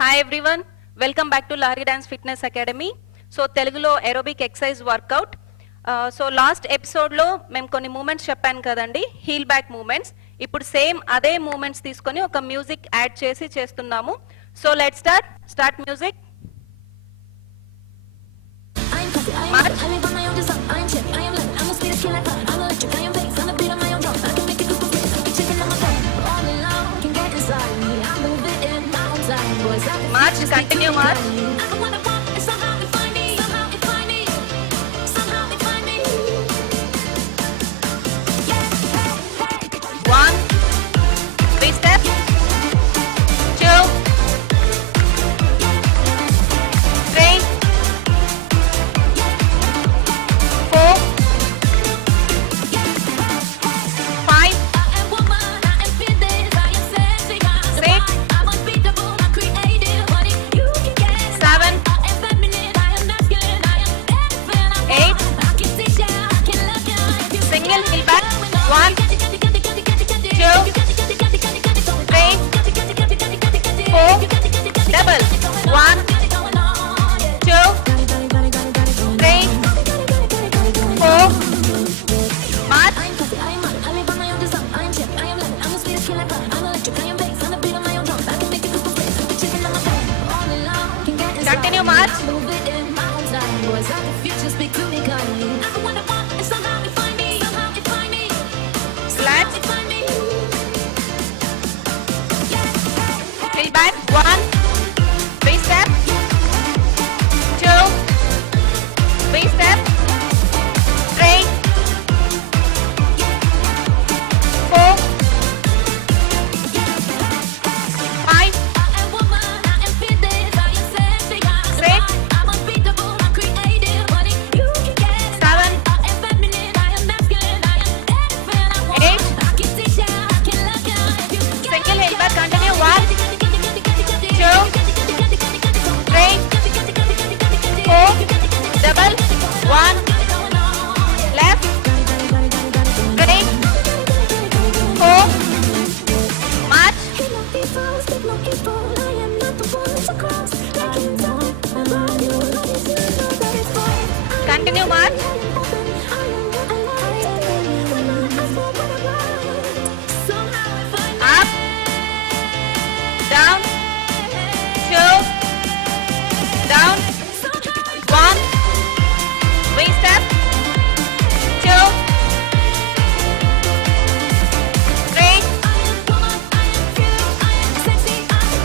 Hi everyone, welcome back to Lahari Dance Fitness Academy. So Telugulo aerobic exercise workout. So last episode lo mem konni movements cheppanu kadandi, heel back movements. Ippudu same ade movements తీసుకొని ఒక music add చేసి చేస్తున్నాము. So let's start music. March. March, continue march. One, 3 steps. 2, 3, 4, 5, 6, 7, 8, single heel back. 1, 2, 3, 4, double. 1, 2, 3, 4, march. Continue march. Slat. Heel back. 1, 3 step. 2, 3 step. 3, 4, 5, 6, 7, 8, single heel back. Continue. 1, 2, 3, 4, double. 1, left, 3, 4, march. Continue march. Up, down, 2, down, 1, 3 step, 2, 3,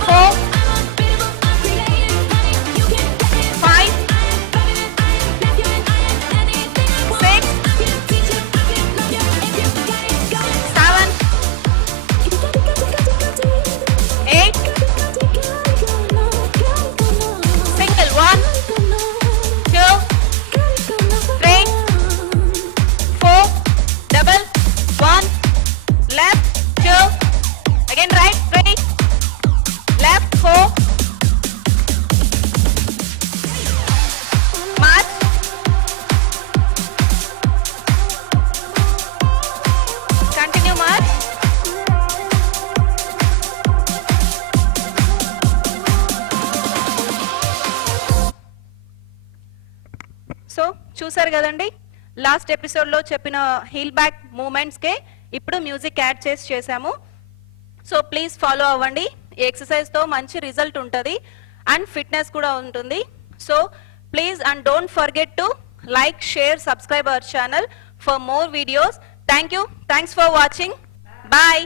4, 5, 6, 7, 8, single. 1, 2, 3, 4, double. 1, left, 2, again right, 3, left, 4, march. Continue march. So చూసారు కదండి, లాస్ట్ ఎపిసోడ్లో చెప్పిన heal back మూమెంట్స్కే ఇప్పుడు music add చేసాము. So please follow అవ్వండి. ఈ ఎక్సర్సైజ్తో మంచి రిజల్ట్ ఉంటుంది అండ్ ఫిట్నెస్ కూడా ఉంటుంది. So please and don't forget to like, share, subscribe our channel for more videos. Thank you. Thanks for watching. Bye.